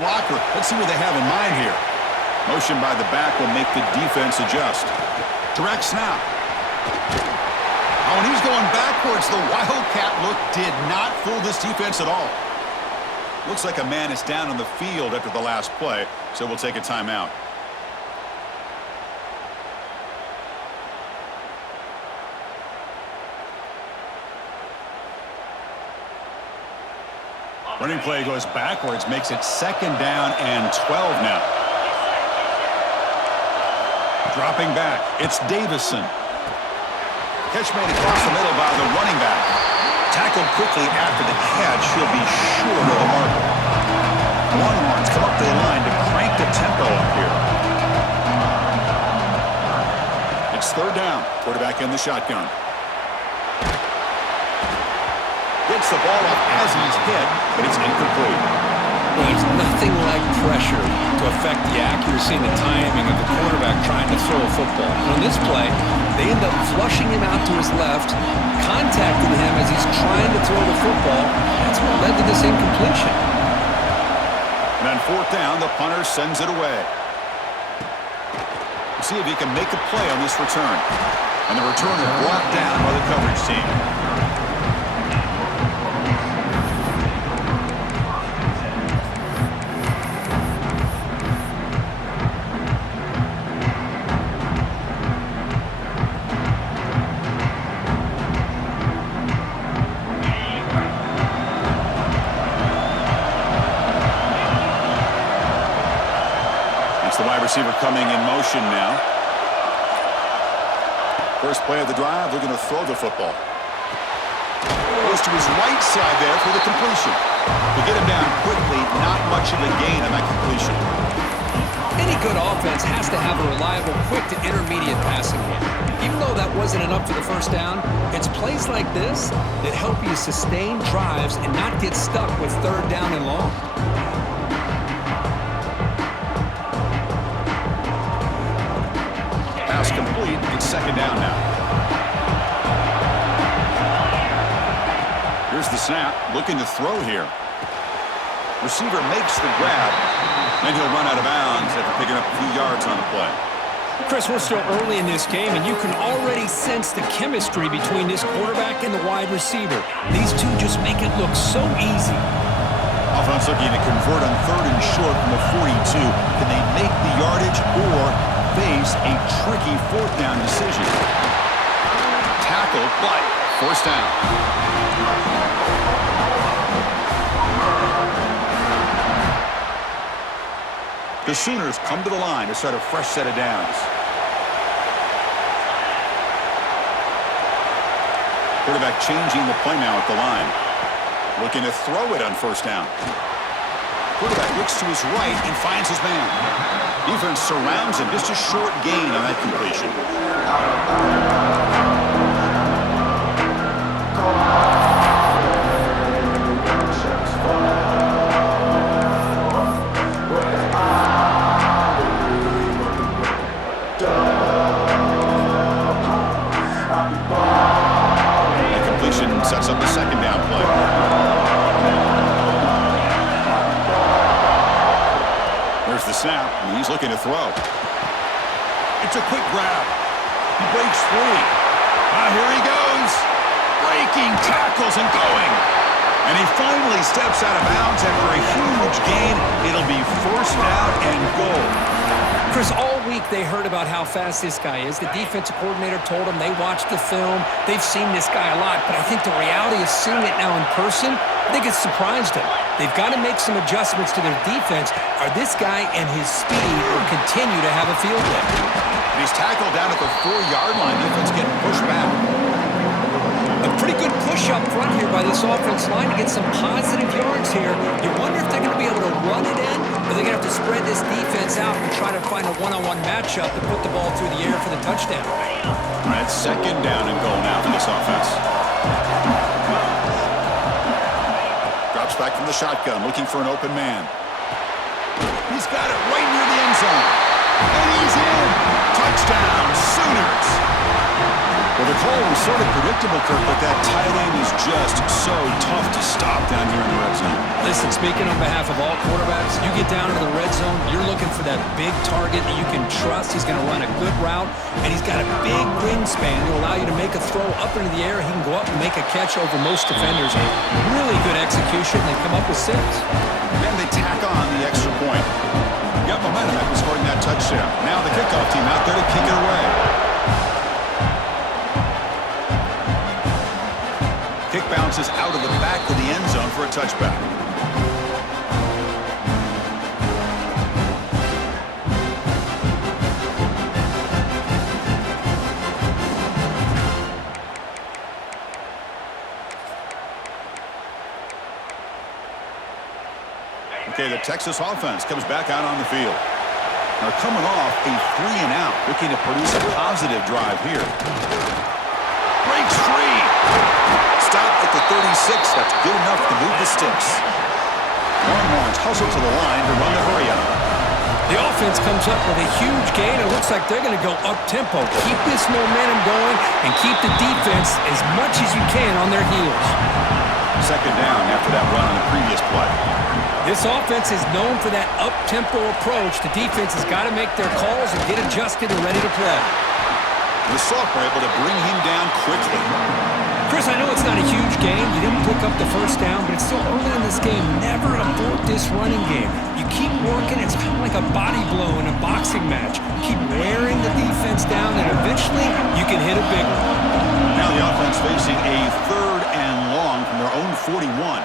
Blocker. Let's see what they have in mind here. Motion by the back will make the defense adjust. Direct snap. Oh, and he's going backwards. The Wildcat look did not fool this defense at all. Looks like a man is down on the field after the last play, so we'll take a timeout. Running play goes backwards, makes it 2nd down and 12 now. Dropping back, it's Davison. Catch made across the middle by the running back. Tackled quickly after the catch. He'll be short of the marker. Longhorns come up to the line to crank the tempo up here. It's 3rd down. Quarterback in the shotgun. Gets the ball up as he's hit, but it's incomplete. There's nothing like pressure to affect the accuracy and the timing of the quarterback trying to throw a football. On this play, they end up flushing him out to his left, contacting him as he's trying to throw the football. That's what led to this incompletion. And on 4th down, the punter sends it away. We'll see if he can make a play on this return. And the returner brought down by the coverage team. Receiver coming in motion now. First play of the drive, they're going to throw the football. Goes to his right side there for the completion. To get him down quickly, not much of a gain on that completion. Any good offense has to have a reliable, quick to intermediate passing game. Even though that wasn't enough for the 1st down, it's plays like this that help you sustain drives and not get stuck with 3rd down and long. Complete. It's 2nd down now. Here's the snap. Looking to throw here. Receiver makes the grab. And he'll run out of bounds after picking up a few yards on the play. Chris, we're still early in this game, and you can already sense the chemistry between this quarterback and the wide receiver. These two just make it look so easy. Offense looking to convert on 3rd and short from the 42. Can they make the yardage or face a tricky 4th down decision? Tackle, but 1st down. The Sooners come to the line to start a fresh set of downs. Quarterback changing the play now at the line. Looking to throw it on 1st down. Quarterback looks to his right and finds his man. Defense surrounds him. Just a short gain on that completion. That completion sets up the 2nd down play. The snap, and he's looking to throw. It's a quick grab. He breaks free. Here he goes. Breaking tackles and going. And he finally steps out of bounds after a huge gain. It'll be 1st down and goal. Chris, all week they heard about how fast this guy is. The defensive coordinator told them they watched the film. They've seen this guy a lot, but I think the reality of seeing it now in person, I think it's surprised them. They've got to make some adjustments to their defense, or this guy and his speed will continue to have a field day. He's tackled down at the 4-yard line. Defense getting pushed back. A pretty good push up front here by this offense line to get some positive yards here. You wonder if they're going to be able to run it in, or they're going to have to spread this defense out and try to find a one-on-one matchup to put the ball through the air for the touchdown. All right, 2nd down and goal now for this offense. Drops back from the shotgun, looking for an open man. He's got it right near the end zone. And he's in. Touchdown, Sooners. Well, the call was sort of predictable, Kirk, but that tight end is just so tough to stop down here in the red zone. Listen, speaking on behalf of all quarterbacks, you get down to the red zone, you're looking for that big target that you can trust. He's going to run a good route, and he's got a big wingspan to allow you to make a throw up into the air. He can go up and make a catch over most defenders. Really good execution. They come up with 6. And they tack on the extra point. Got momentum after scoring that touchdown. Now the kickoff team out there to kick it away. Kick bounces out of the back of the end zone for a touchback. Okay, the Texas offense comes back out on the field. They're coming off a 3-and-out, looking to produce a positive drive here. Breaks free. Stopped at the 36. That's good enough to move the sticks. Longhorns hustle to the line to run the hurry-up. The offense comes up with a huge gain. It looks like they're going to go up-tempo. Keep this momentum going and keep the defense as much as you can on their heels. Second down after that run on the previous play. This offense is known for that up-tempo approach. The defense has got to make their calls and get adjusted and ready to play. The Sophomore able to bring him down quickly. Chris, I know it's not a huge game. You didn't pick up the first down, but it's still early in this game. Never abort this running game. You keep working. It's kind of like a body blow in a boxing match. Keep wearing the defense down, and eventually you can hit a big one. Now the offense facing a 3rd and long from their own 41.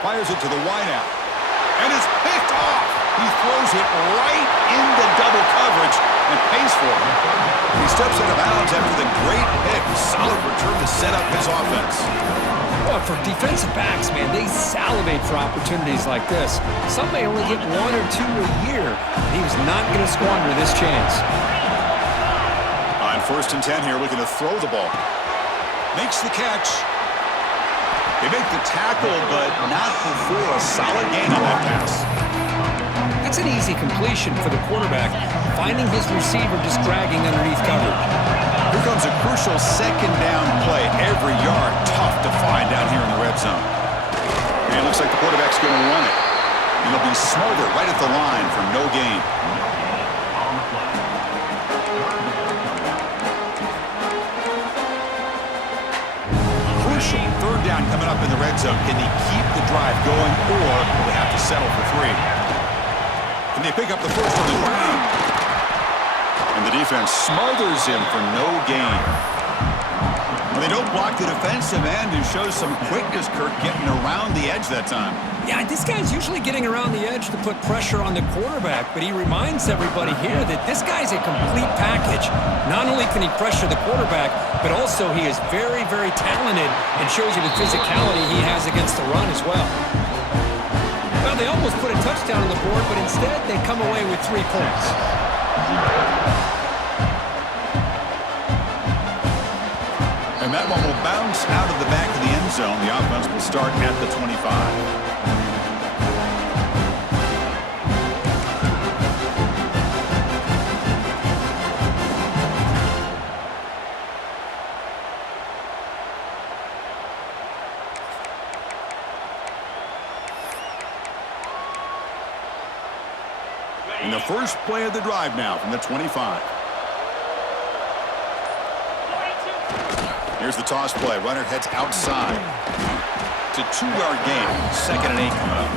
Fires it to the wideout. And it's picked off. He throws it right into double coverage and pays for it. He steps out of bounds after the great pick. Solid return to set up his offense. Well, for defensive backs, man, they salivate for opportunities like this. Some may only get 1 or 2 a year, and he was not going to squander this chance. On 1st and 10 here, looking to throw the ball. Makes the catch. They make the tackle, but not before a solid gain on that pass. That's an easy completion for the quarterback, finding his receiver just dragging underneath coverage. Here comes a crucial 2nd down play. Every yard tough to find down here in the red zone. And it looks like the quarterback's going to run it. And he'll be smothered right at the line for no gain. Crucial 3rd down coming up in the red zone. Can he keep the drive going, or will they have to settle for 3? And they pick up the first on the ground. And the defense smothers him for no gain. Well, they don't block the defensive end and shows some quickness, Kirk, getting around the edge that time. Yeah, this guy's usually getting around the edge to put pressure on the quarterback, but he reminds everybody here that this guy's a complete package. Not only can he pressure the quarterback, but also he is very, very talented and shows you the physicality he has against the run as well. Well, they almost put a touchdown on the board, but instead they come away with 3 points. And that one will bounce out of the back of the end zone. The offense will start at the 25. And the first play of the drive now from the 25. Here's the toss play. Runner heads outside. It's a 2-yard gain. 2nd and 8 coming up.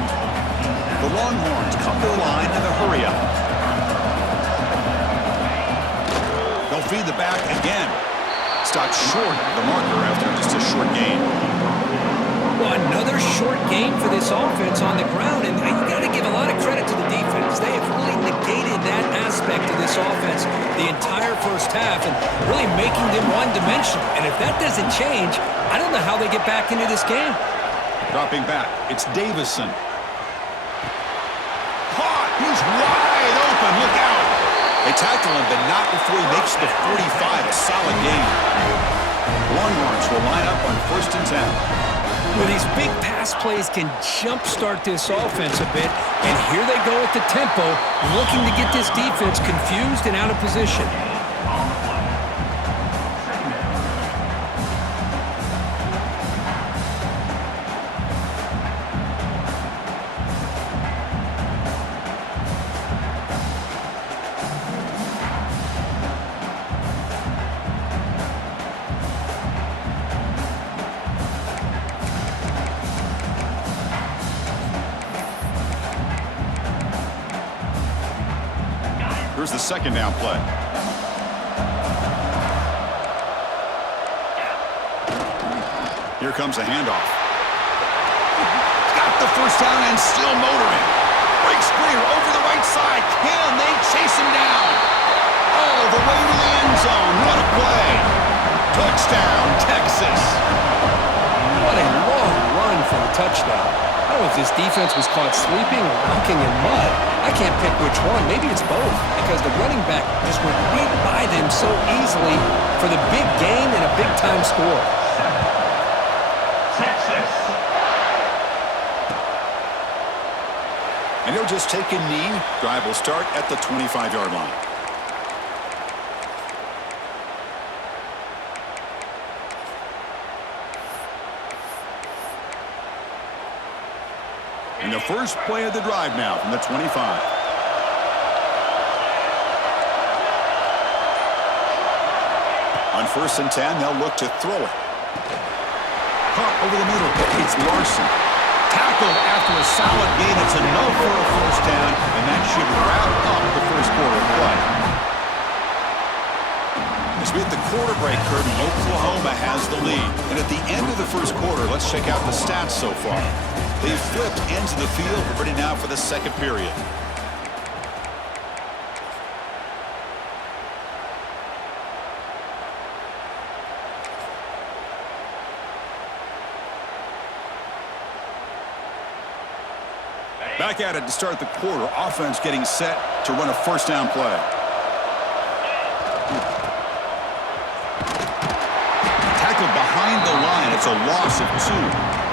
The Longhorns come to the line in the hurry-up. They'll feed the back again. Stopped short of the marker after just a short gain. Well, another short game for this offense on the ground, and you got to give a lot of credit to the defense. They have really negated that aspect of this offense the entire first half and really making them one-dimensional. And if that doesn't change, I don't know how they get back into this game. Dropping back, it's Davison. Caught! He's wide open, look out! They tackle him, but not before he makes the 45, a solid gain. Longhorns will line up on 1st and 10. Well, these big pass plays can jumpstart this offense a bit, and here they go at the tempo, looking to get this defense confused and out of position. Here's the second down play. Here comes a handoff. Got the first down and still motoring. Breaks clear over the right side. Can they chase him down? All the way to the end zone. What a play. Touchdown, Texas. What a long run for a touchdown. I don't know if this defense was caught sleeping or walking in mud. I can't pick which one. Maybe it's both, because the running back just went right by them so easily for the big gain and a big-time score. And he'll just take a knee. Drive will start at the 25-yard line. And the first play of the drive now from the 25. On 1st and 10, they'll look to throw it. Caught over the middle. It's Larson. Tackled after a solid gain. It's enough for a first down, and that should wrap up the first quarter of play. As we hit the quarter break, Kirby, Oklahoma has the lead. And at the end of the first quarter, let's check out the stats so far. They've flipped into the field. We're ready now for the second period. Back at it to start the quarter. Offense getting set to run a first down play. Tackled behind the line. It's a loss of 2.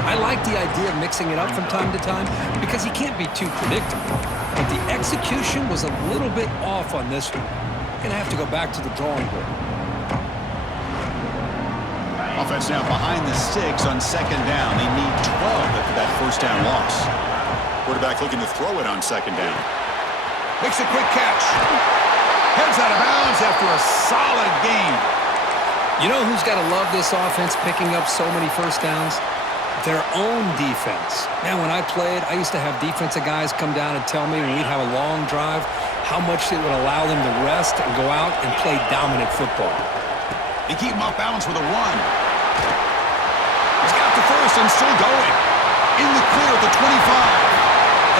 I like the idea of mixing it up from time to time because he can't be too predictable. But the execution was a little bit off on this one. Going to have to go back to the drawing board. Offense now behind the sticks on second down. They need 12 after that first down loss. Quarterback looking to throw it on second down. Makes a quick catch. Heads out of bounds after a solid gain. You know who's got to love this offense picking up so many first downs? Their own defense. Man, when I played, I used to have defensive guys come down and tell me when we'd have a long drive how much it would allow them to rest and go out and play dominant football. They keep him off balance with a run. He's got the first and still going. In the clear at the 25.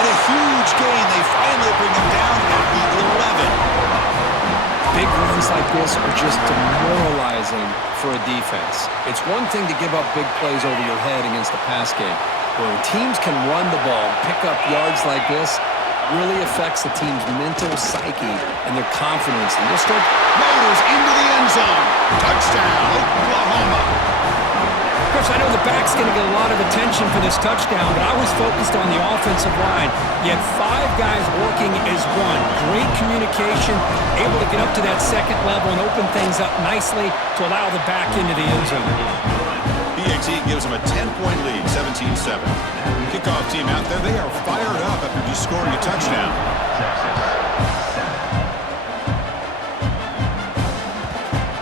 And a huge gain. They finally bring him down at the 11. Big runs like this are just demoralizing for a defense. It's one thing to give up big plays over your head against the pass game, but when teams can run the ball and pick up yards like this, really affects the team's mental psyche and their confidence. And they'll start motors into the end zone. Touchdown, Oklahoma. Chris, I know the back's going to get a lot of attention for this touchdown, but I was focused on the offensive line. You had 5 guys working as one. Great communication, able to get up to that second level and open things up nicely to allow the back into the end zone. PXE gives them a 10-point lead, 17-7. Kickoff team out there, they are fired up after just scoring a touchdown.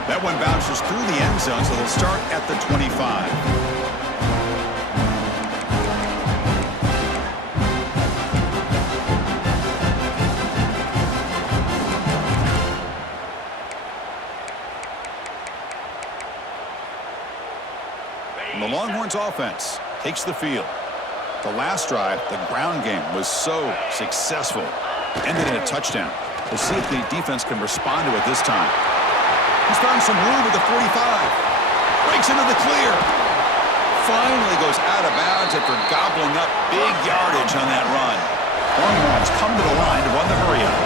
That one bounces through the end zone, so they'll start at the 25. And the Longhorns offense takes the field. The last drive, the ground game, was so successful. Ended in a touchdown. We'll see if the defense can respond to it this time. He's found some room at the 45. Breaks into the clear. Finally goes out of bounds after gobbling up big yardage on that run. Longhorns come to the line to run the hurry-up.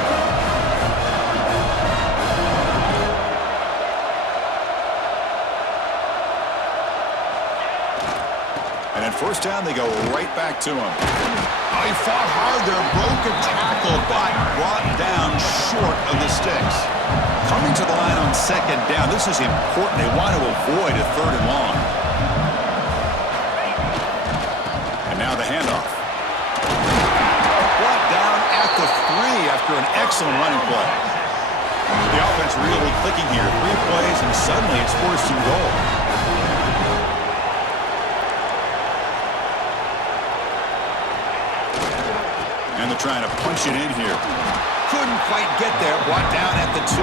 And at first down, they go right back to him. Oh, he fought hard there, broke a tackle, but brought down short of the sticks. Coming to the line on second down, this is important. They want to avoid a 3rd and long. And now the handoff. Brought down at the 3 after an excellent running play. The offense really clicking here. 3 plays, and suddenly it's 4th and goal. And they're trying to punch it in here. Couldn't quite get there. Brought down at the 2.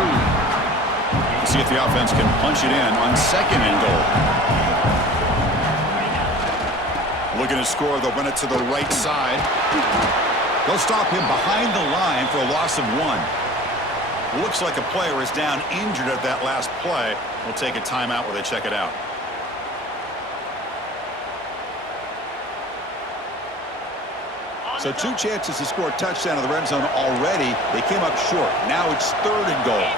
Let's see if the offense can punch it in on 2nd and goal. Looking to score. They'll run it to the right side. They'll stop him behind the line for a loss of 1. Looks like a player is down injured at that last play. We'll take a timeout while they check it out. So 2 chances to score a touchdown in the red zone already. They came up short. Now it's 3rd and goal.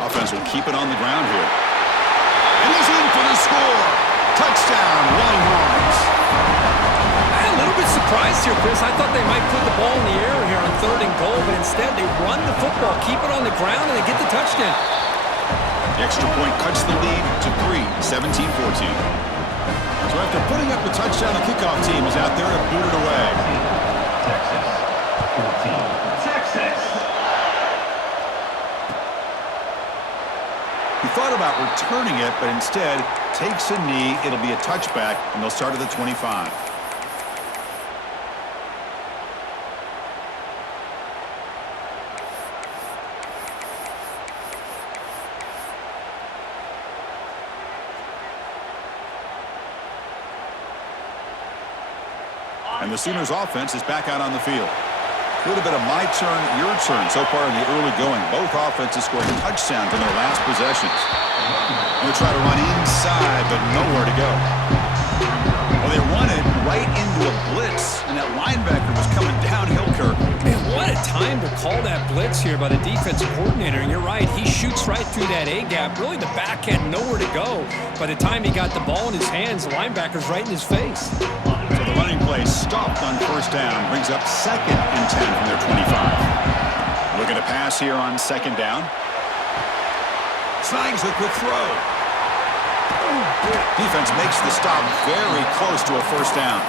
Offense will keep it on the ground here. And he's in for the score. Touchdown, Longhorns. I'm a little bit surprised here, Chris. I thought they might put the ball in the air here on 3rd and goal, but instead they run the football, keep it on the ground, and they get the touchdown. The extra point cuts the lead to 3, 17-14. So after putting up the touchdown, the kickoff team is out there to boot it away. Texas. He thought about returning it, but instead takes a knee. It'll be a touchback, and they'll start at the 25. And the Sooners offense is back out on the field. A little bit of my turn, your turn so far in the early going. Both offenses scoring touchdowns in their last possessions. And they try to run inside, but nowhere to go. Well, they run it right into a blitz, and that linebacker was coming downhill, Kirk. Man, what a time to call that blitz here by the defensive coordinator. And you're right, he shoots right through that A-gap. Really, the back had nowhere to go. By the time he got the ball in his hands, the linebacker's right in his face. So the running play stopped on 1st down, brings up 2nd and 10 from their 25. Looking to pass here on 2nd down. Snags the quick throw. Defense makes the stop very close to a 1st down.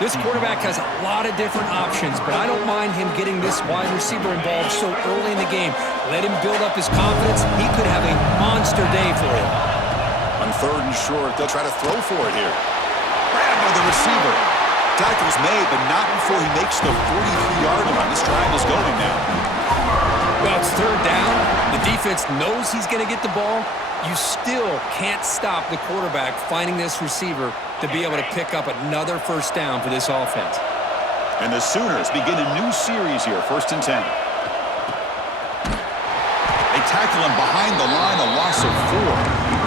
This quarterback has a lot of different options, but I don't mind him getting this wide receiver involved so early in the game. Let him build up his confidence. He could have a monster day for him. On 3rd and short, they'll try to throw for it here. Grabbed by the receiver. Tackle's made, but not before he makes the 43-yard line. This drive is going now. Well, it's 3rd down. The defense knows he's going to get the ball. You still can't stop the quarterback finding this receiver to be able to pick up another 1st down for this offense. And the Sooners begin a new series here, 1st and 10. They tackle him behind the line, a loss of 4.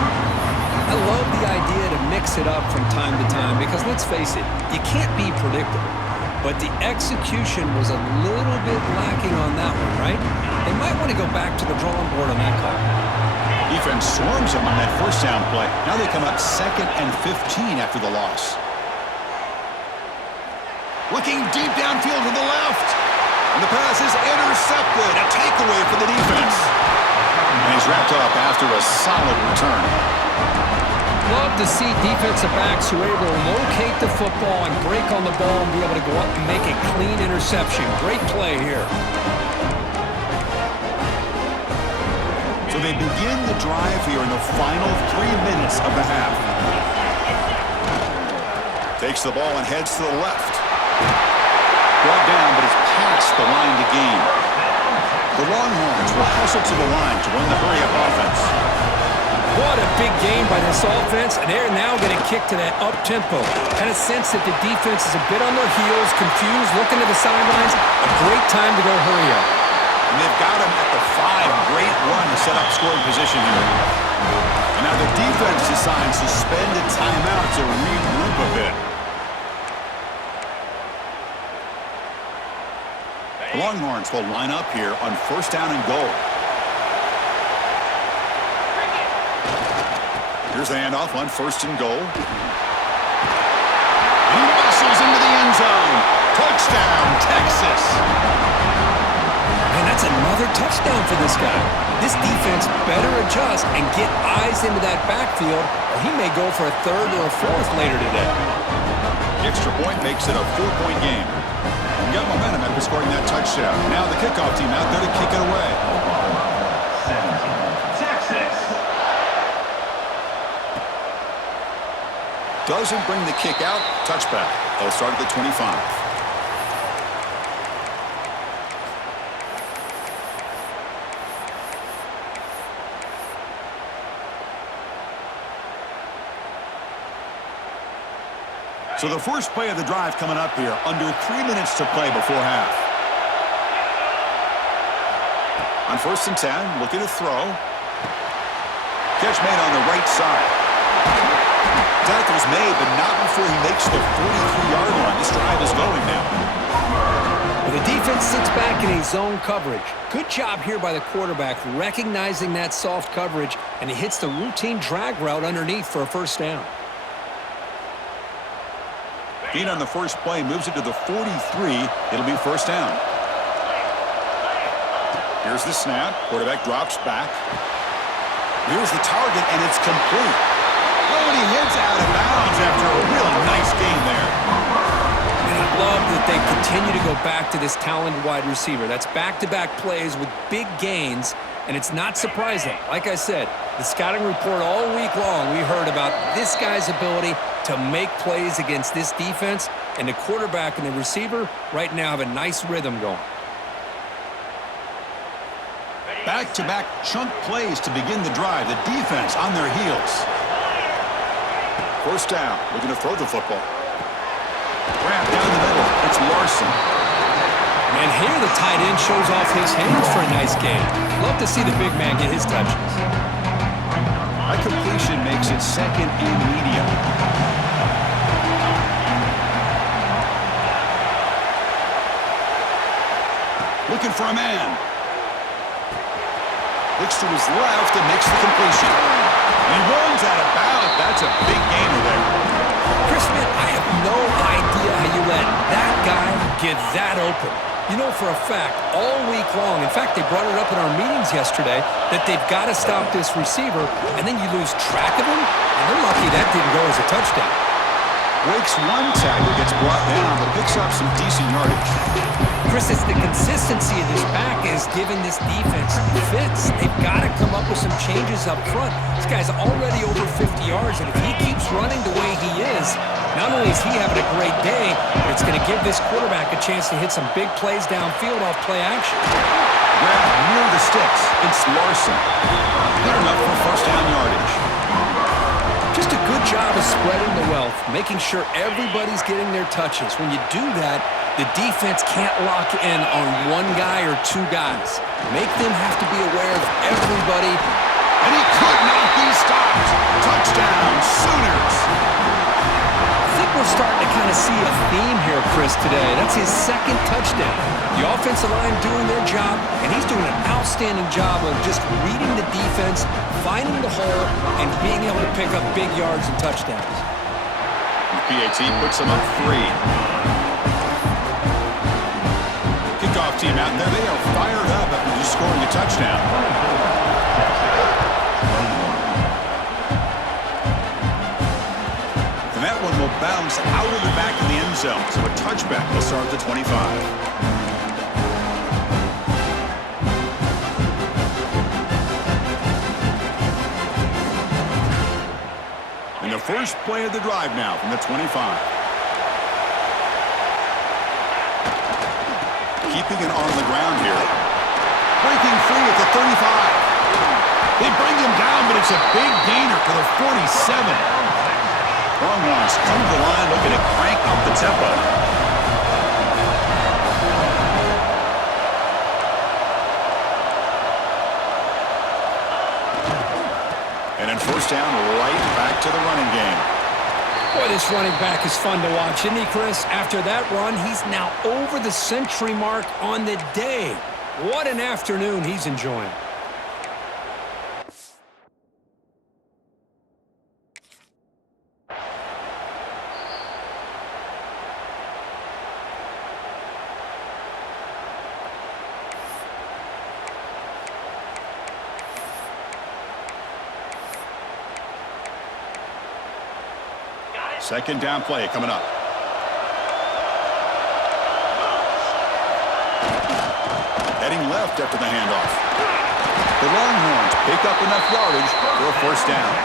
I love the idea to mix it up from time to time because, let's face it, you can't be predictable. But the execution was a little bit lacking on that one, right? They might want to go back to the drawing board on that call. Defense swarms him on that 1st down play. Now they come up 2nd and 15 after the loss. Looking deep downfield to the left. And the pass is intercepted. A takeaway for the defense. And he's wrapped up after a solid return. Love to see defensive backs who are able to locate the football and break on the ball and be able to go up and make a clean interception. Great play here. So they begin the drive here in the final 3 minutes of the half. Takes the ball and heads to the left. Brought down, but it's past the line to gain. The Longhorns will hustle to the line to run the hurry-up offense. What a big game by this offense, and they're now going to kick to that up-tempo. Kind of sense that the defense is a bit on their heels, confused, looking to the sidelines. A great time to go hurry up. And they've got him at the 5. Great run to set up scoring position here. And now the defense decides to spend a timeout to regroup a bit. The Longhorns will line up here on 1st down and goal. Here's the handoff on 1st and goal. He muscles into the end zone. Touchdown, Texas. And that's another touchdown for this guy. This defense better adjust and get eyes into that backfield, or he may go for a 3rd or a 4th later today. The extra point makes it a 4-point game. We got momentum after scoring that touchdown. Now the kickoff team out there to kick it away. Texas. Doesn't bring the kick out. Touchback. They'll start at the 25. So the first play of the drive coming up here, under 3 minutes to play before half. On 1st and 10, looking to throw. Catch made on the right side. Tackle's made, but not before he makes the 43-yard line. This drive is going now. Well, the defense sits back in a zone coverage. Good job here by the quarterback, recognizing that soft coverage, and he hits the routine drag route underneath for a first down. Gain on the first play moves it to the 43. It'll be first down. Here's the snap. Quarterback drops back. Here's the target, and it's complete. Oh, and he heads out of bounds after a real nice game there. And I love that they continue to go back to this talented wide receiver. That's back-to-back plays with big gains, and it's not surprising. Like I said, the scouting report all week long, we heard about this guy's ability to make plays against this defense, and the quarterback and the receiver right now have a nice rhythm going. Back-to-back chunk plays to begin the drive. The defense on their heels. First down. Looking to throw the football. Grab down the middle. It's Larson. And here the tight end shows off his hands for a nice game. Love to see the big man get his touches. A completion makes it second and medium. Looking for a man. Looks to his left and makes the completion. And he runs out of bounds. That's a big gainer there. Chris Smith, I have no idea how you let that guy get that open. You know for a fact, all week long, in fact, they brought it up in our meetings yesterday, that they've got to stop this receiver, and then you lose track of him, and they're lucky that didn't go as a touchdown. Breaks one tackle, gets brought down, but picks up some decent yardage. Chris, it's the consistency of this back is giving this defense fits. They've got to come up with some changes up front. This guy's already over 50 yards, and if he keeps running the way he is, not only is he having a great day, but it's going to give this quarterback a chance to hit some big plays downfield off play action. Grabbed near the sticks. It's Larson. Good enough for first down yardage. Just a good job of spreading the wealth, making sure everybody's getting their touches. When you do that, the defense can't lock in on one guy or two guys. Make them have to be aware of everybody. And he could not be stopped. Touchdown, Sooners. I think we're starting to kind of see a theme here, Chris, today. That's his second touchdown. The offensive line doing their job, and he's doing an outstanding job of just reading the defense, finding the hole, and being able to pick up big yards and touchdowns. The PAT puts him up 3. Kickoff team out there. They are fired up after just scoring a touchdown. And that one will bounce out of the back of the end zone. So a touchback will start at the 25. And the first play of the drive now from the 25. Keeping it on the ground here. Breaking free at the 35. They bring him down, but it's a big gainer to the 47. Longhorns come to the line looking to crank up the tempo. And in first down, right back to the running game. Boy, this running back is fun to watch, isn't he, Chris? After that run, he's now over the century mark on the day. What an afternoon he's enjoying. Second down play coming up. Heading left after the handoff. The Longhorns pick up enough yardage for a first down.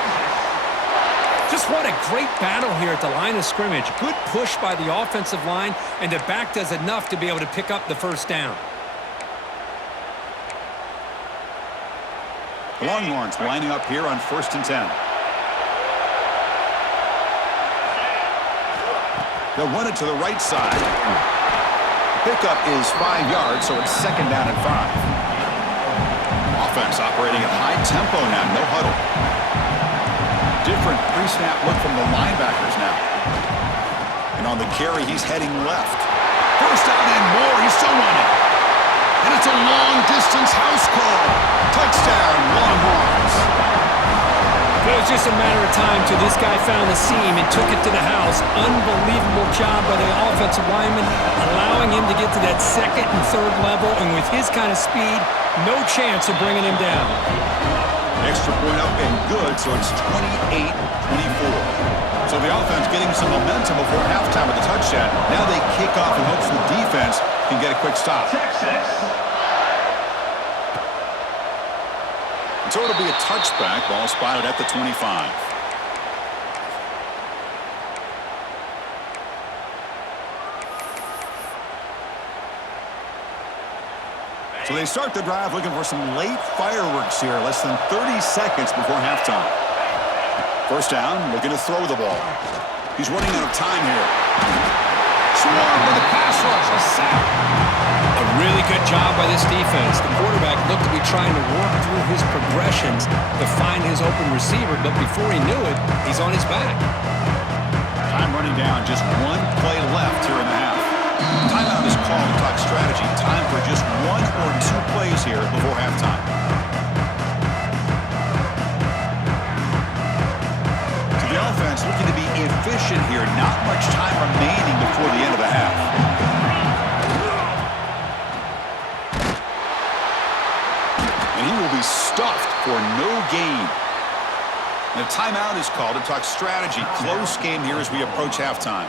Just what a great battle here at the line of scrimmage. Good push by the offensive line, and the back does enough to be able to pick up the first down. The Longhorns lining up here on 1st and 10. They'll run it to the right side. The pickup is 5 yards, so it's second down and 5. Offense operating at high tempo now, no huddle. Different pre-snap look from the linebackers now. And on the carry, he's heading left. First down and more, he's still running. And it's a long-distance house call. Touchdown, Longhorns. It was just a matter of time till this guy found the seam and took it to the house. Unbelievable job by the offensive lineman, allowing him to get to that second and third level, and with his kind of speed, no chance of bringing him down. Extra point up and good, so it's 28-24. So the offense getting some momentum before halftime with the touchdown. Now they kick off in hopes the defense can get a quick stop. Texas. So it'll be a touchback. Ball spotted at the 25. So they start the drive looking for some late fireworks here. Less than 30 seconds before halftime. First down, looking to throw the ball. He's running out of time here. Swarm with a pass rush. A sack. A really good job by this defense. The quarterback looked to be trying to work through his progressions to find his open receiver, but before he knew it, he's on his back. Time running down. Just one play left here in the half. Timeout is called to talk strategy. Time for just 1 or 2 plays here before halftime. So the offense looking to be efficient here. Not much time remaining before the end of the half. And he will be stuffed for no gain. And a timeout is called to talk strategy. Close game here as we approach halftime.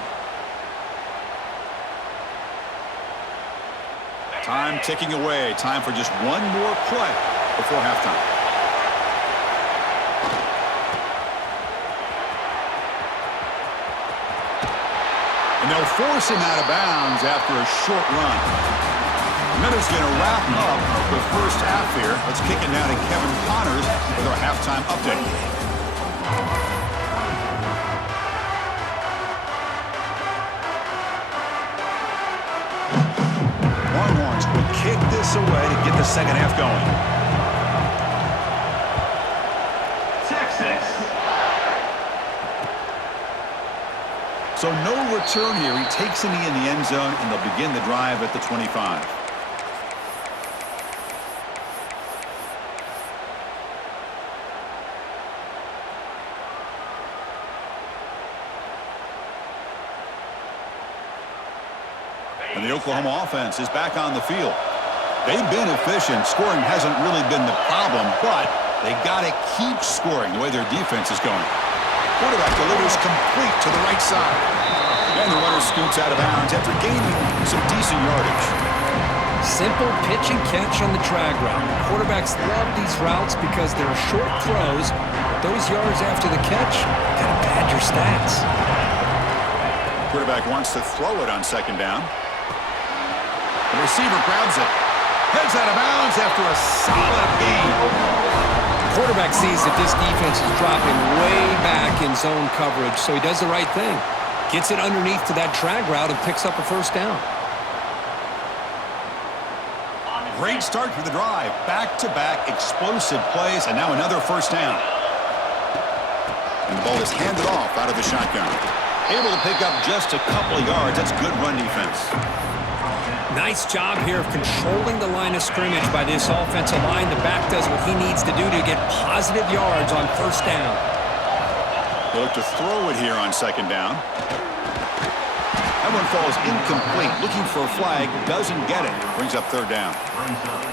Time ticking away. Time for just one more play before halftime. And they'll force him out of bounds after a short run. Miller's going to wrap up the first half here. Let's kick it now to Kevin Connors with our halftime update. Longhorns will kick this away to get the second half going. Texas. So no return here. He takes a knee in the end zone, and they'll begin the drive at the 25. And the Oklahoma offense is back on the field. They've been efficient. Scoring hasn't really been the problem, but they got to keep scoring the way their defense is going. Quarterback delivers complete to the right side. And the runner scoots out of bounds after gaining some decent yardage. Simple pitch and catch on the drag route. Quarterbacks love these routes because they're short throws, but those yards after the catch gotta pad your stats. Quarterback wants to throw it on second down. The receiver grabs it. Heads out of bounds after a solid gain. Quarterback sees that this defense is dropping way back in zone coverage, so he does the right thing. Gets it underneath to that drag route and picks up a first down. Great start to the drive. Back-to-back explosive plays, and now another first down. And the ball is handed off out of the shotgun. Able to pick up just a couple of yards. That's good run defense. Nice job here of controlling the line of scrimmage by this offensive line. The back does what he needs to do to get positive yards on first down. They look to throw it here on second down. That one falls incomplete. Looking for a flag. Doesn't get it. Brings up third down.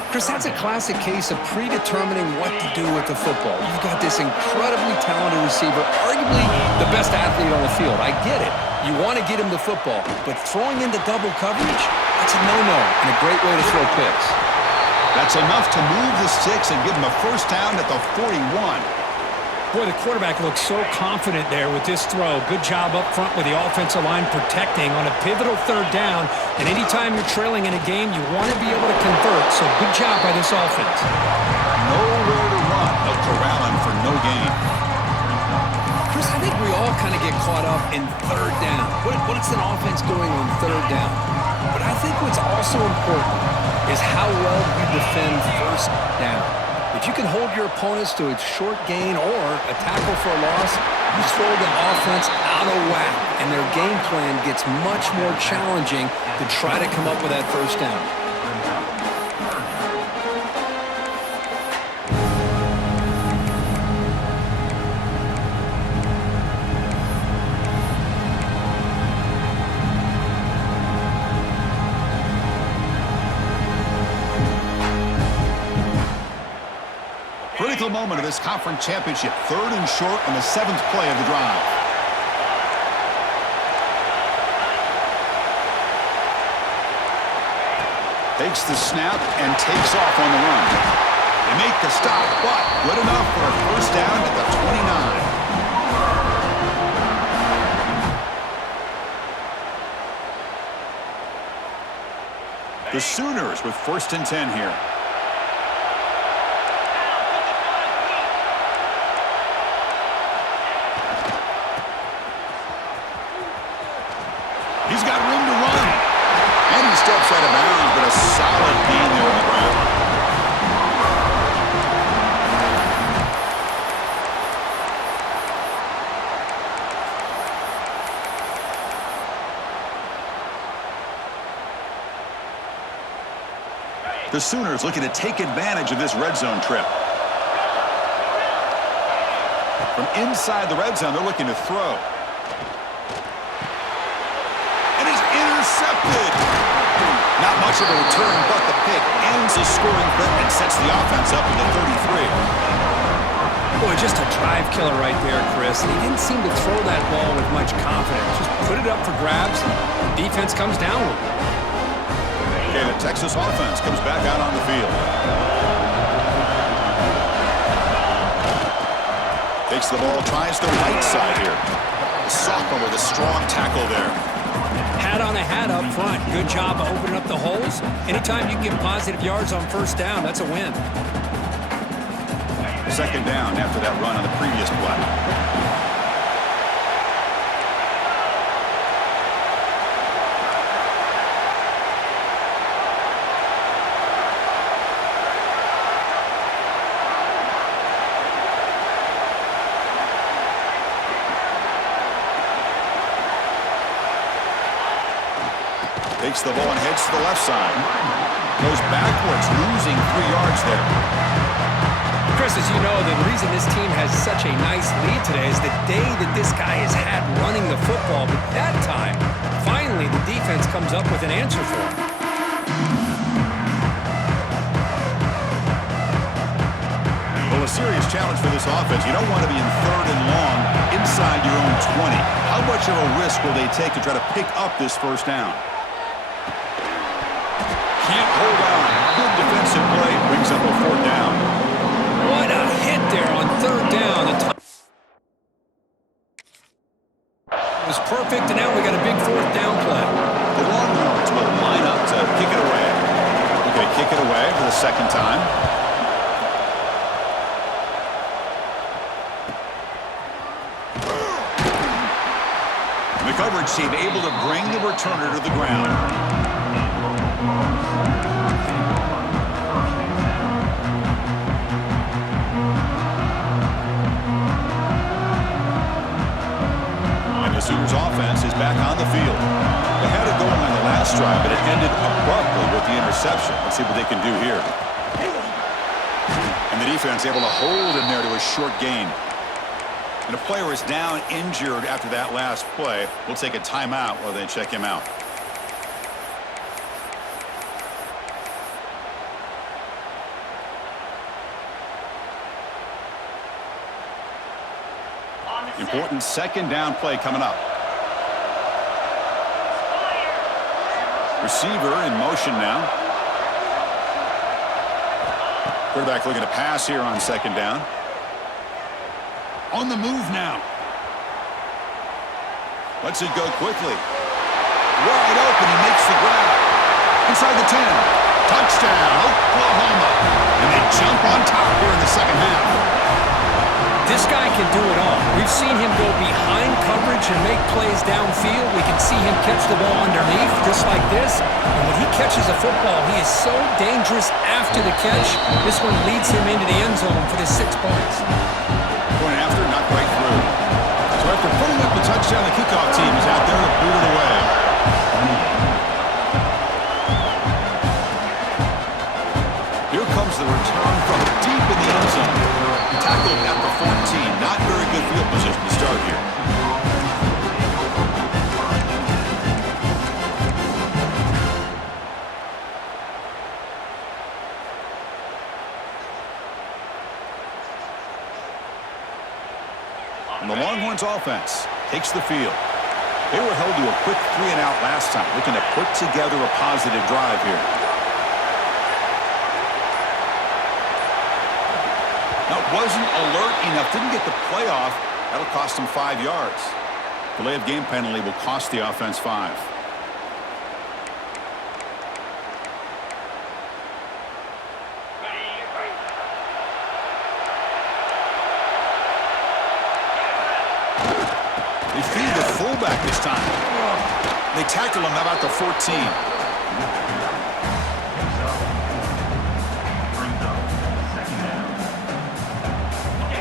Chris, that's a classic case of predetermining what to do with the football. You've got this incredibly talented receiver, arguably the best athlete on the field. I get it. You want to get him the football, but throwing into double coverage, that's a no-no and a great way to throw picks. That's enough to move the sticks and give him a first down at the 41. Boy, the quarterback looks so confident there with this throw. Good job up front with the offensive line protecting on a pivotal third down. And anytime you're trailing in a game, you want to be able to convert. So good job by this offense. Nowhere to run. They'll corral him for no gain. Chris, I think we all kind of get caught up in third down. What's an offense doing on third down? But I think what's also important is how well you defend first down. If you can hold your opponents to a short gain or a tackle for a loss, you throw the offense out of whack, and their game plan gets much more challenging to try to come up with that first down. Critical moment of this conference championship. 3rd and short on the 7th play of the drive. Takes the snap and takes off on the run. They make the stop, but good enough for a first down at the 29. The Sooners with 1st and 10 here. He's got room to run. And he steps out of bounds, but a solid gain there on the ground. The Sooners looking to take advantage of this red zone trip. From inside the red zone, they're looking to throw. Intercepted. Not much of a return, but the pick ends the scoring threat and sets the offense up at the 33. Boy, just a drive killer right there, Chris. He didn't seem to throw that ball with much confidence. Just put it up for grabs. The defense comes down with it. Okay, the Texas offense comes back out on the field. Takes the ball, tries the right side here. The sophomore with a strong tackle there. Hat on a hat up front. Good job of opening up the holes. Anytime you get positive yards on first down, that's a win. 2nd down after that run on the previous play. Takes the ball and heads to the left side. Goes backwards, losing 3 yards there. Chris, as you know, the reason this team has such a nice lead today is the day that this guy has had running the football. But that time, finally, the defense comes up with an answer for him. Well, a serious challenge for this offense. You don't want to be in 3rd and long inside your own 20. How much of a risk will they take to try to pick up this first down? Can't hold on. Good defensive play. Brings up a 4th down. What a hit there on 3rd down. The time was perfect, and now we got a big 4th down play. The Longhorns will line up to kick it away. Okay, kick it away for the 2nd time. The coverage team able to bring the returner to the ground. And the Sooners offense is back on the field. They had it going on the last drive, but it ended abruptly with the interception. Let's see what they can do here. And the defense able to hold him there to a short gain. And a player is down injured after that last play. We'll take a timeout while they check him out. Important 2nd down play coming up. Receiver in motion now. Quarterback looking to pass here on 2nd down. On the move now. Lets it go quickly. Wide open, he makes the grab. Inside the 10. Touchdown, Oklahoma. And they jump on top here in the 2nd half. This guy can do it all. We've seen him go behind coverage and make plays downfield. We can see him catch the ball underneath, just like this. And when he catches a football, he is so dangerous after the catch. This one leads him into the end zone for the 6 points. Point after, not quite through. So after putting up the touchdown, the kickoff team is out there to boot it away. Here comes the return from deep in the end zone. Tackled at the 14. Not very good field position to start here. And the Longhorns offense takes the field. They were held to a quick 3-and-out last time, looking to put together a positive drive here. Now, wasn't alert enough, didn't get the playoff. That'll cost him 5 yards. Delay of game penalty will cost the offense 5. They feed the fullback this time. They tackle him about the 14.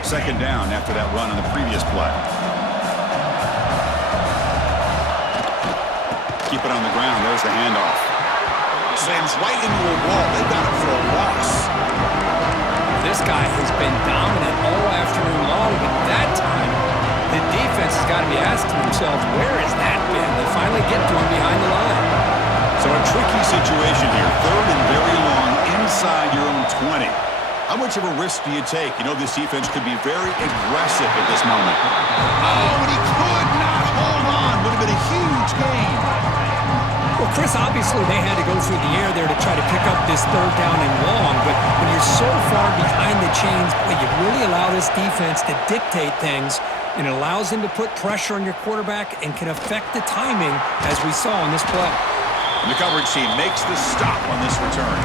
Second down after that run on the previous play. Keep it on the ground. There's the handoff. Slams right into a wall. They got it for a loss. This guy has been dominant all afternoon long, but that time, the defense has got to be asking themselves, where has that been? They finally get to him behind the line. So a tricky situation here. 3rd and very long inside your own 20. How much of a risk do you take? You know this defense could be very aggressive at this moment. Oh, and he could not hold on. Would have been a huge gain. Well, Chris, obviously they had to go through the air there to try to pick up this 3rd down and long, but when you're so far behind the chains, you really allow this defense to dictate things, and it allows him to put pressure on your quarterback and can affect the timing, as we saw in this play. And the coverage team makes the stop on this return.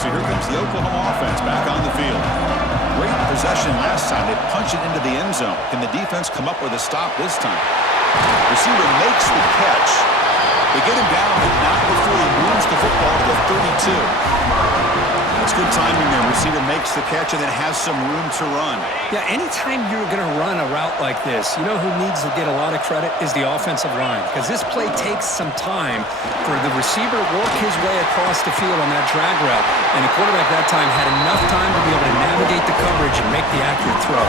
So here comes the Oklahoma offense back on the field. Great possession last time. They punch it into the end zone. Can the defense come up with a stop this time? Receiver makes the catch. They get him down, but not before he moves the football to the 32. That's good timing there. Receiver makes the catch and then has some room to run. Yeah, anytime you're going to run a route like this, you know who needs to get a lot of credit is the offensive line, because this play takes some time for the receiver to work his way across the field on that drag route, and the quarterback that time had enough time to be able to navigate the coverage and make the accurate throw.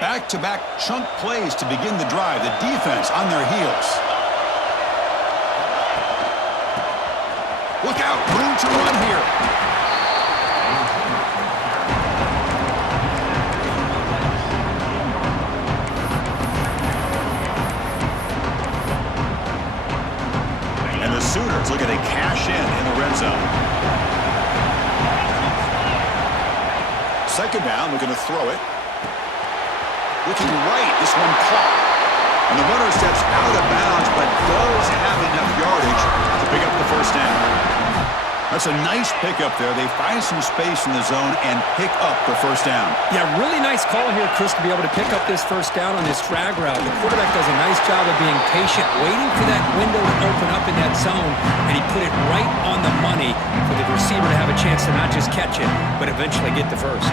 Back-to-back chunk plays to begin the drive. The defense on their heels. Look out, room to run here. And the Sooners looking to cash in the red zone. Second down, looking to throw it. Looking right, this one caught. And the runner steps out of bounds, but does have enough yardage to pick up the first down. That's a nice pickup there. They find some space in the zone and pick up the first down. Yeah, really nice call here, Chris, to be able to pick up this first down on this drag route. The quarterback does a nice job of being patient, waiting for that window to open up in that zone, and he put it right on the money for the receiver to have a chance to not just catch it, but eventually get the first.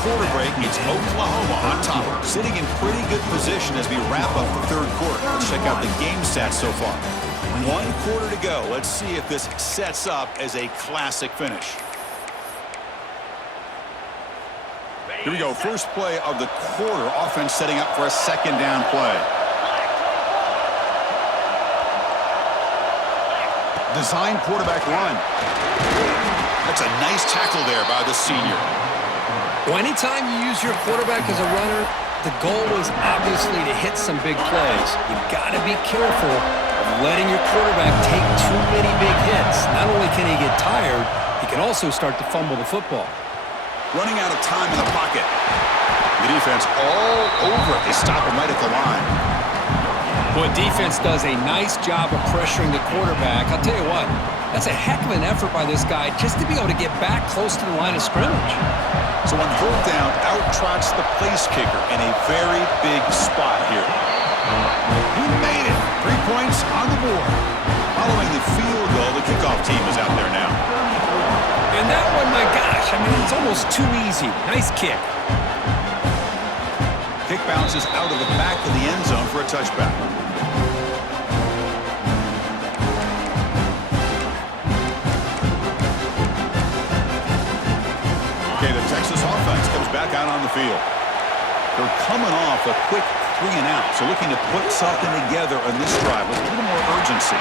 Quarter break, it's Oklahoma on top, sitting in pretty good position as we wrap up the third quarter. Let's check out the game stats so far. 1 quarter to go. Let's see if this sets up as a classic finish. Here we go. First play of the quarter. Offense setting up for a second down play. Design quarterback run. That's a nice tackle there by the senior. Well, anytime you use your quarterback as a runner, the goal is obviously to hit some big plays. You've got to be careful of letting your quarterback take too many big hits. Not only can he get tired, he can also start to fumble the football. Running out of time in the pocket. The defense all over it. They stop him right at the line. Boy, defense does a nice job of pressuring the quarterback. I'll tell you what, that's a heck of an effort by this guy just to be able to get back close to the line of scrimmage. So on third down, out trots the place kicker in a very big spot here. He made it. 3 points on the board. Following the field goal, the kickoff team is out there now. And that one, my gosh, I mean, it's almost too easy. Nice kick. Kick bounces out of the back of the end zone for a touchback. Okay, the Texas offense comes back out on the field. They're coming off a quick 3-and-out, so looking to put something together on this drive with a little more urgency.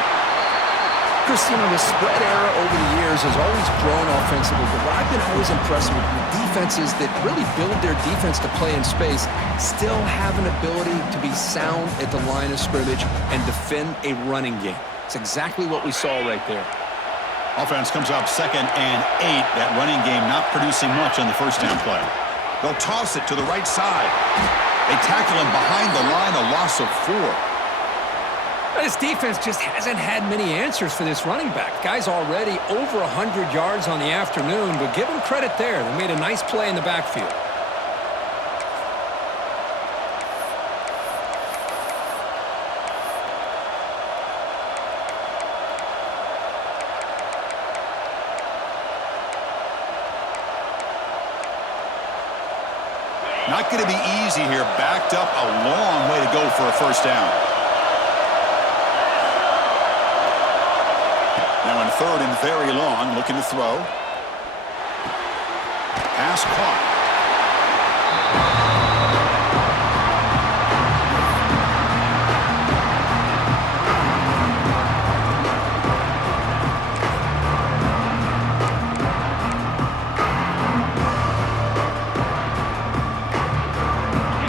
Chris, you know, the spread era over the years has always grown offensively, but what I've been always impressed with defenses that really build their defense to play in space still have an ability to be sound at the line of scrimmage and defend a running game. It's exactly what we saw right there. Offense comes up 2nd and 8. That running game not producing much on the first down play. They'll toss it to the right side. They tackle him behind the line, a loss of 4. This defense just hasn't had many answers for this running back. Guy's already over 100 yards on the afternoon, but give him credit there. They made a nice play in the backfield. Not going to be easy here. Backed up a long way to go for a first down. Now in 3rd and very long, looking to throw. Pass caught.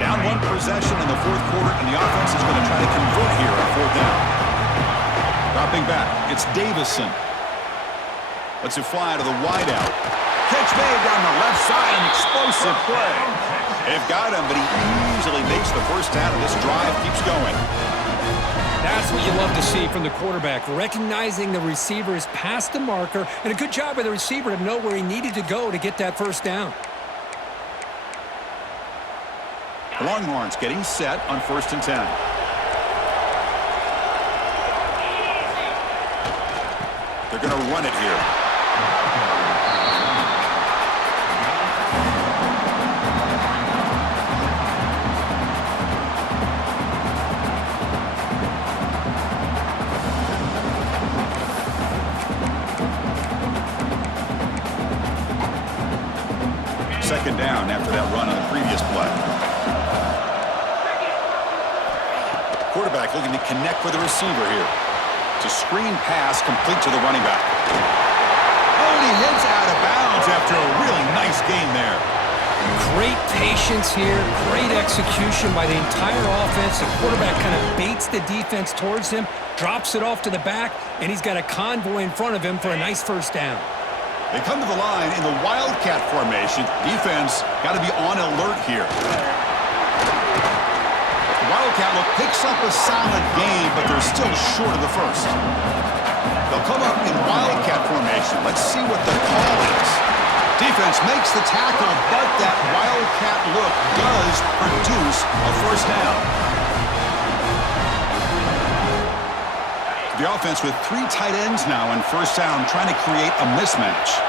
Down 1 possession in the 4th quarter, and the offense is going to try to convert here on 4th down. Dropping back, it's Davison. Lets it fly to the wideout. Catch made down the left side, an explosive play. They've got him, but he easily makes the first down, and this drive keeps going. That's what you love to see from the quarterback, recognizing the receiver is past the marker, and a good job by the receiver to know where he needed to go to get that first down. The Longhorns getting set on 1st and 10. They're going to run it here. Second down after that run on the previous play. Quarterback looking to connect with the receiver here. It's a screen pass complete to the running back. Oh, and he hits out of bounds after a really nice gain there. Great patience here, great execution by the entire offense. The quarterback kind of baits the defense towards him, drops it off to the back, and he's got a convoy in front of him for a nice first down. They come to the line in the Wildcat formation. Defense got to be on alert here. The Wildcat look picks up a solid game, but they're still short of the first. They'll come up in Wildcat formation. Let's see what the call is. Defense makes the tackle, but that Wildcat look does produce a first down. The offense with 3 tight ends now on first down, trying to create a mismatch.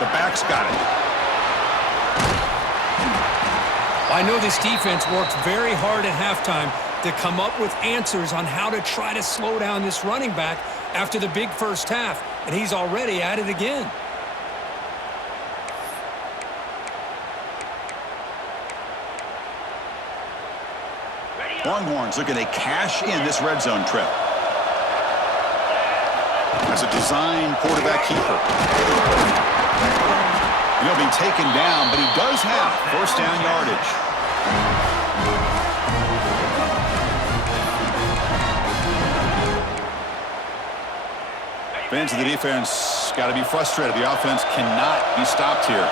The back's got it. I know this defense worked very hard at halftime to come up with answers on how to try to slow down this running back after the big first half, and he's already at it again. Longhorns looking to cash in this red zone trip. As a design quarterback keeper. He'll be taken down, but he does have first down yardage. Fans of the defense got to be frustrated. The offense cannot be stopped here.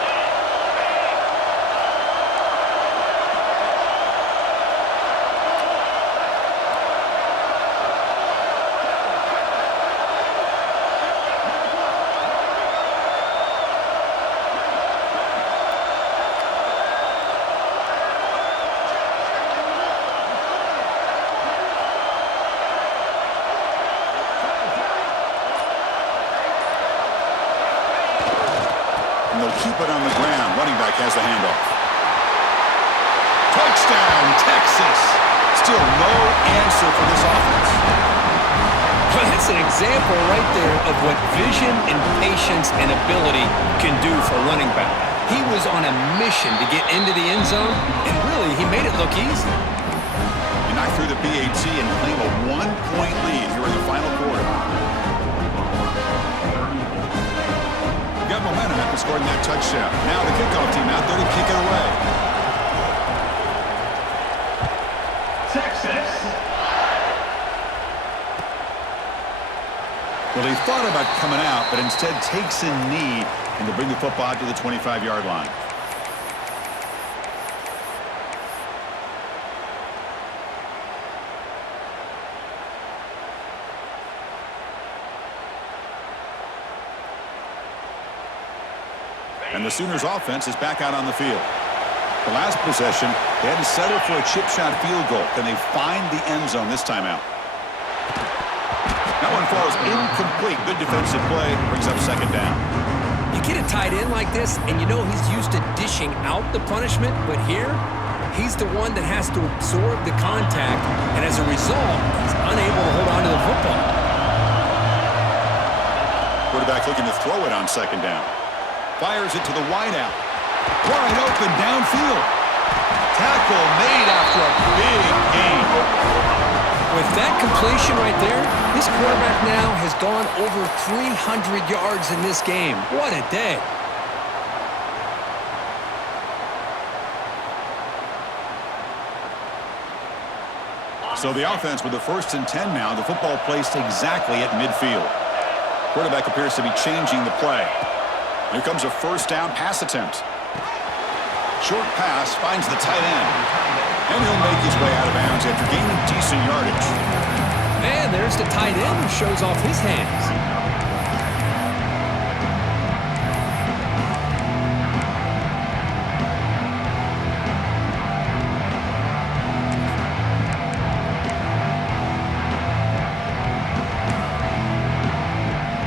Keep it on the ground. Running back has the handoff. Touchdown, Texas. Still no answer for this offense. Well, that's an example right there of what vision and patience and ability can do for a running back. He was on a mission to get into the end zone, and really, he made it look easy. You knock through the PAT and claim a 1-point lead here in the final quarter. Got momentum after scoring that touchdown. Now the kickoff team out there to kick it away. Texas. Well, he thought about coming out, but instead takes a knee and to bring the football out to the 25-yard line. And the Sooners offense is back out on the field. The last possession, they had to settle for a chip shot field goal. Can they find the end zone this time out? That one falls incomplete. Good defensive play. Brings up second down. You get a tight end like this, and you know he's used to dishing out the punishment, but here, he's the one that has to absorb the contact, and as a result, he's unable to hold on to the football. Quarterback looking to throw it on second down. Fires it to the wideout. Wide open downfield. Tackle made after a big gain. With that completion right there, this quarterback now has gone over 300 yards in this game. What a day. So the offense with the 1st and 10 now. The football placed exactly at midfield. Quarterback appears to be changing the play. Here comes a first down pass attempt. Short pass finds the tight end. And he'll make his way out of bounds after gaining decent yardage. Man, there's the tight end who shows off his hands.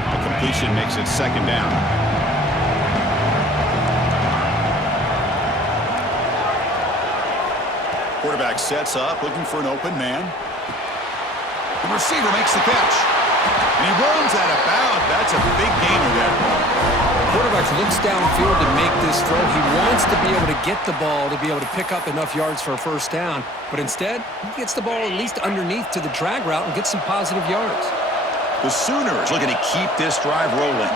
A completion makes it second down. Quarterback sets up, looking for an open man. The receiver makes the catch. And he runs out of bounds. That's a big gainer there. Quarterback looks downfield to make this throw. He wants to be able to get the ball to be able to pick up enough yards for a first down. But instead, he gets the ball at least underneath to the drag route and gets some positive yards. The Sooners looking to keep this drive rolling.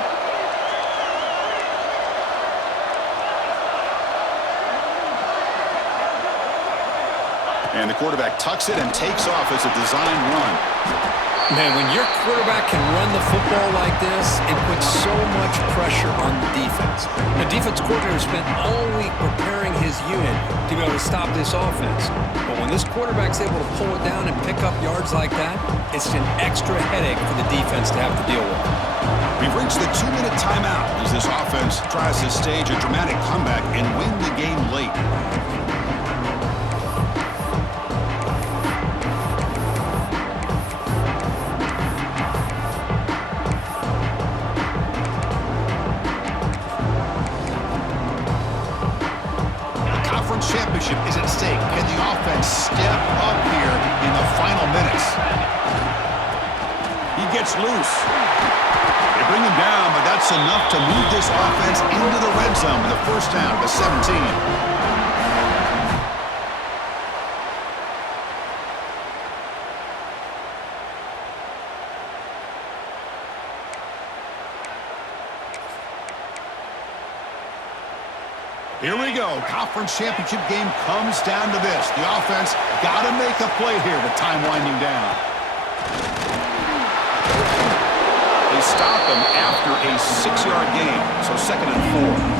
And the quarterback tucks it and takes off as a design run. Man, when your quarterback can run the football like this, it puts so much pressure on the defense. The defense coordinator spent all week preparing his unit to be able to stop this offense. But when this quarterback's able to pull it down and pick up yards like that, it's an extra headache for the defense to have to deal with. We've reached the 2-minute timeout as this offense tries to stage a dramatic comeback and win the game late. Championship is at stake. Can the offense step up here in the final minutes? He gets loose. They bring him down, but that's enough to move this offense into the red zone with a first down at the 17. Here we go. Conference championship game comes down to this. The offense got to make a play here with time winding down. They stop him after a 6-yard gain, so 2nd and 4.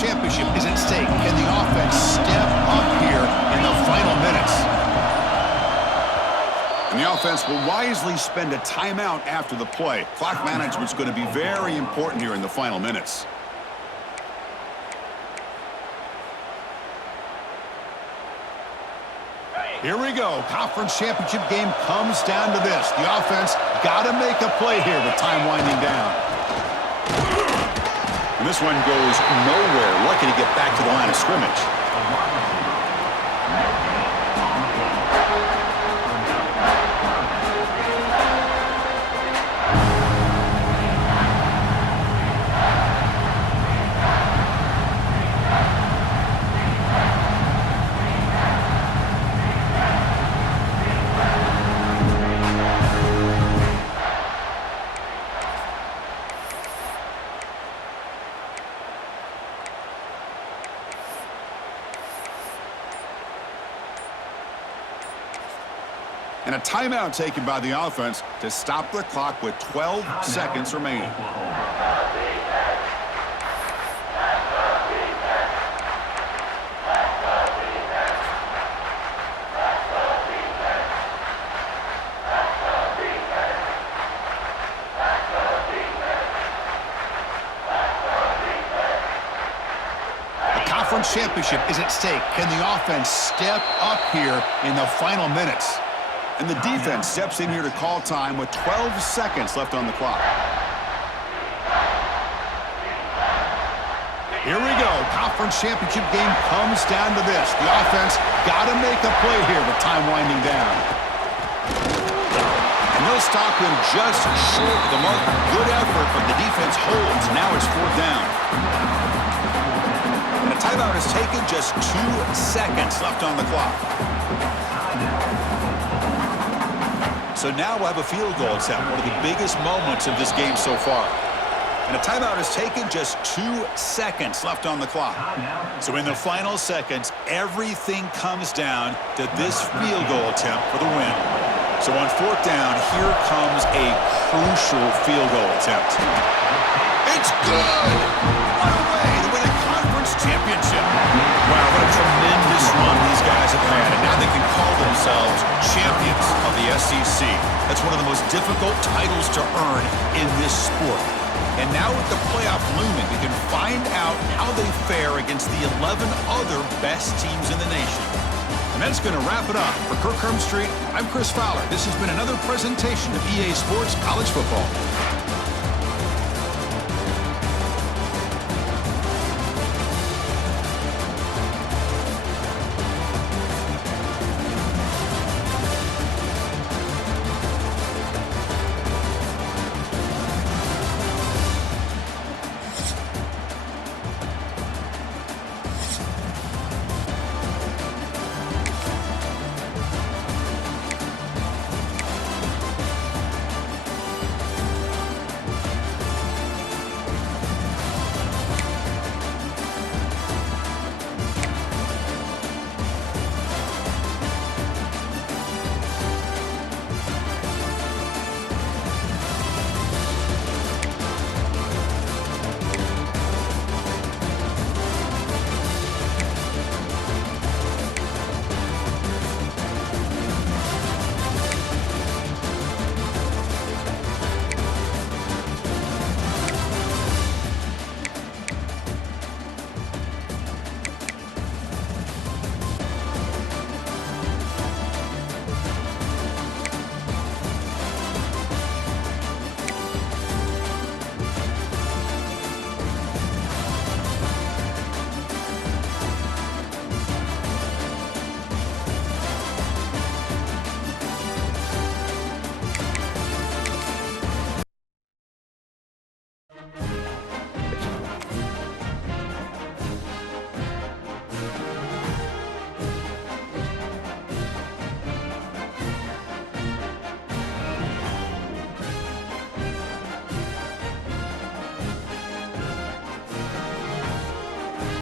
Championship is at stake. Can the offense step up here in the final minutes? And the offense will wisely spend a timeout after the play. Clock management is going to be very important here in the final minutes. Here we go. Conference championship game comes down to this. The offense got to make a play here with time winding down. And this one goes nowhere. Lucky to get back to the line of scrimmage. And a timeout taken by the offense to stop the clock with 12 seconds remaining. The conference championship is at stake. Can the offense step up here in the final minutes? And the defense steps in here to call time with 12 seconds left on the clock. Here we go. Conference championship game comes down to this. The offense got to make a play here with time winding down. And they'll stop him just short of the mark. Good effort, but the defense holds. Now it's 4th down. And a timeout is taken. Just 2 seconds left on the clock. So now we'll have a field goal attempt, one of the biggest moments of this game so far. And a timeout is taken, just 2 seconds left on the clock. So in the final seconds, everything comes down to this field goal attempt for the win. So on 4th down, here comes a crucial field goal attempt. It's good! What a way to win a conference championship. Wow, what a tremendous run these guys have had. And now they can call themselves champions of the SEC. That's one of the most difficult titles to earn in this sport. And now with the playoff looming, we can find out how they fare against the 11 other best teams in the nation. And that's going to wrap it up. For Kirk Herbstreit, I'm Chris Fowler. This has been another presentation of EA Sports College Football.